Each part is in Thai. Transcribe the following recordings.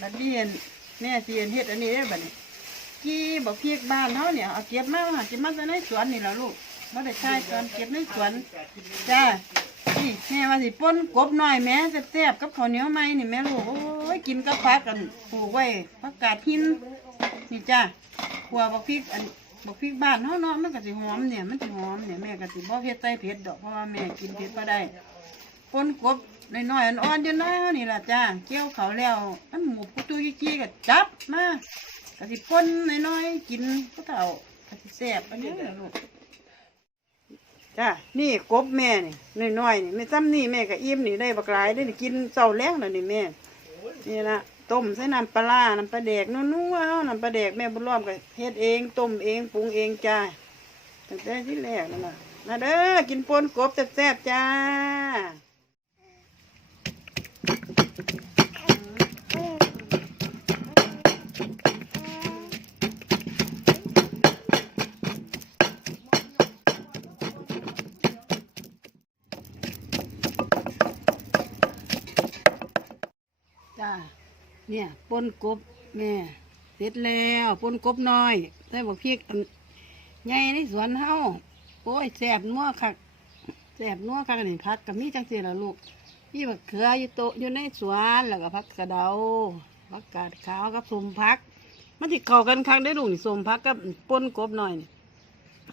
บัดนี้เนแม่สิเห็นเฮ็ดอันนี้ได้บัดนี้กี้บอกพริกบ้านเฮาเนี่ยเอาเก็บมาหาเก็บมาจากในสวนนี่ละลูกบ่ได้ใช้ตอนเก็บในสวนจ้านี่แม่ว่าสิป่นกบหน่อยแม่แซ่บๆกับข้าวเหนียวไหมนี่แม่ลูกโอ้ยกินกับผักกันปลูกไว้ผักกาดหินนี่จ้าขัวบักพริกอันบักพริกบ้านเฮาเนาะมันก็สิหอมเนี่ยมันสิหอมเนี่ยแม่ก็สิบ่เฮ็ดใส่เผ็ดดอกเพราะว่าแม่กินเผ็ดบ่ได้ ปนกบน้อยๆอ่อนๆอยู่นะนี่ล่ะจ้าเกี่ยวเขาแล้วมันหมูกุตุยกี้ก็จับมากะสิปนน้อยๆกินก็เท่ากะสิแซ่บอันนี้แหละลูกจ้านี่กบแม่นี่น้อยๆนี่แม่ซ้ำนี่แม่ก็อิ่มนี่ได้บักหลายได้กินเช้าแล้งแล้วนี่แม่นี่ละต้มใส่น้ำปลาน้ำปลาแดกนัวๆเอาน้ำปลาแดกแม่บุญล้อมก็เฮ็ดเองต้มเองปรุงเองจ้าตั้งแต่ที่แรกนั่นน่ะมาเด้อกินปนกบแซ่บๆจ้า เนี่ยปนกบแม่เสร็จแล้วปนกบน้อยใส่บักพริกใหญ่ในสวนเฮาโอ้ยแสบนัวคักแสบนัวคักนี่พักกับมีจังสีละลูกมีบักเขืออยู่โตอยู่ในสวนแล้วก็พักกระเดาพักกาดขาวกับสมพักมันที่เข้ากันคักได้ลูกนี่สมพักกับปนกบหน่อยนี่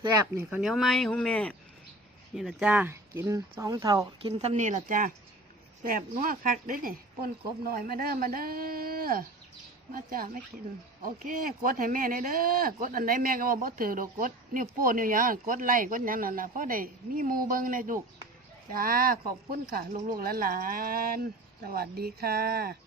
แสบนี่ข้าวเหนียวไหมของแม่นี่ละจ้ากินสองเท่ากินซ้ำนี่ละจ้า แบบนัวคักได้นี่ปนกบหน่อยมาเด้อมาเด้อมาจ้าไม่กิน โอเค กดให้แม่ในเด้อกดอันใดแม่ก็ว่าบ่ถือดอกกดนิ้วโป้นิ้วหยังกดไล่กดหยังนั่นน่ะเพราะได้มีหมูเบิ่งในลูกจ้าขอบคุณค่ะ ลูกๆหลานๆสวัสดีค่ะ